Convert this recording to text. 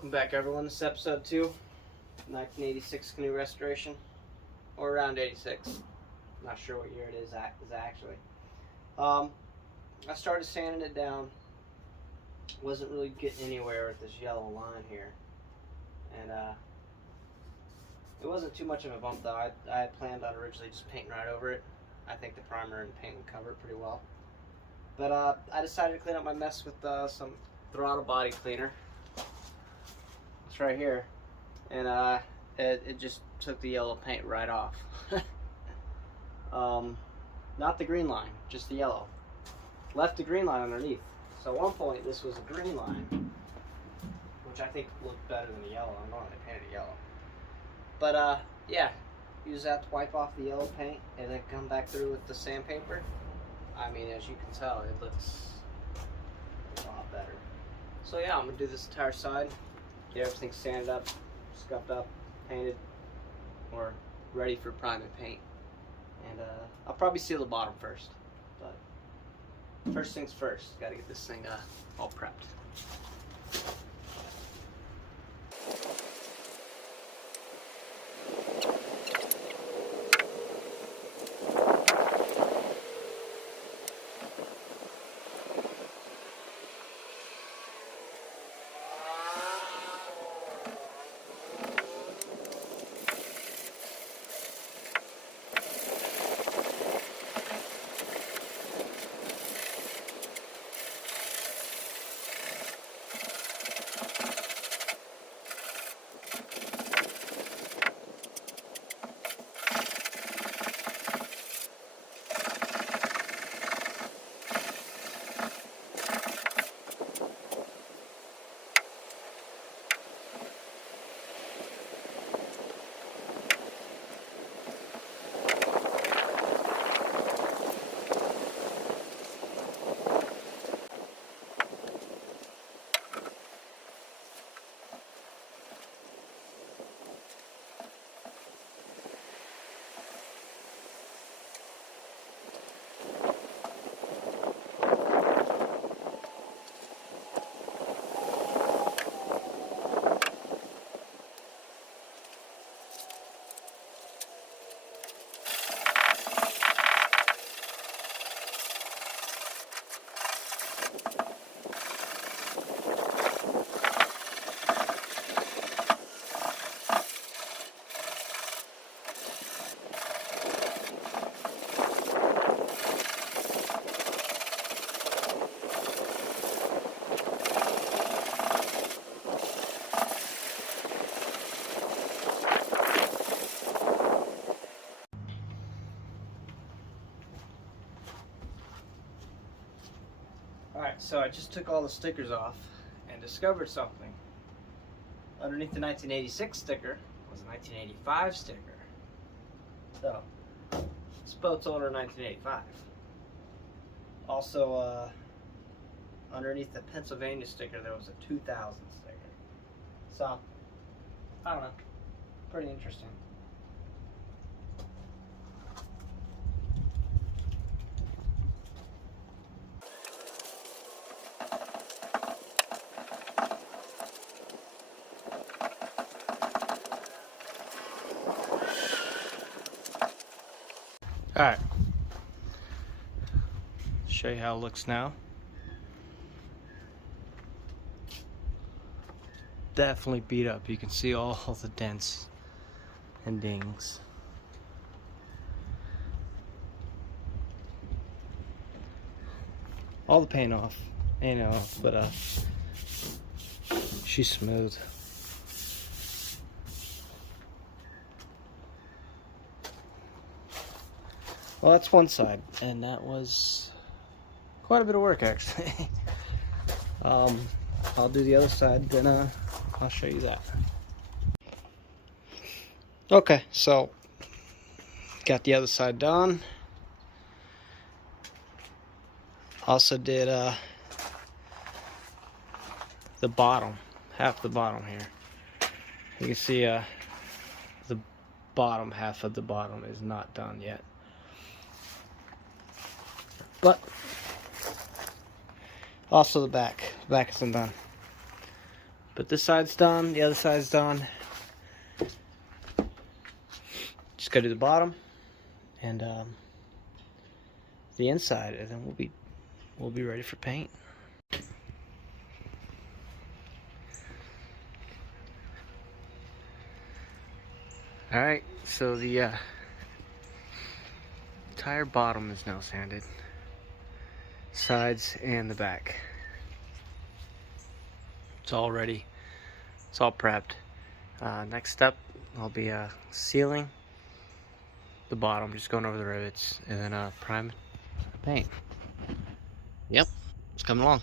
Welcome back, everyone. This is episode 2, 1986 canoe restoration, or around 86. I'm not sure what year it is actually. I started sanding it down. Wasn't really getting anywhere with this yellow line here, and it wasn't too much of a bump though. I had planned on originally just painting right over it. I think the primer and paint would cover it pretty well. But I decided to clean up my mess with some throttle body cleaner. It's right here, and it just took the yellow paint right off. Not the green line, just the yellow. Left the green line underneath. So at one point this was a green line, which I think looked better than the yellow. I'm normally painted it yellow. But yeah, use that to wipe off the yellow paint and then come back through with the sandpaper. I mean, as you can tell, it looks a lot better. So yeah, I'm gonna do this entire side, get everything sanded up, scuffed up, painted, or ready for prime and paint. And I'll probably seal the bottom first, but first things first, gotta get this thing all prepped. Alright, so I just took all the stickers off and discovered something. Underneath the 1986 sticker was a 1985 sticker. So, this boat's older than 1985. Also, underneath the Pennsylvania sticker there was a 2000 sticker. So, I don't know, pretty interesting. Alright, show you how it looks now. Definitely beat up. You can see all the dents and dings. All the paint off, but she's smooth. Well, that's one side, and that was quite a bit of work, actually. I'll do the other side, then I'll show you that. Okay, so got the other side done. Also did the bottom, half the bottom here. You can see the bottom half of the bottom is not done yet. But also the back isn't done. But this side's done, the other side's done. Just gotta do the bottom and the inside, and then we'll be ready for paint. All right, so the entire bottom is now sanded, sides and the back. It's all ready. It's all prepped. Next step, I'll be sealing the bottom, just going over the rivets, and then prime paint. Yep, it's coming along.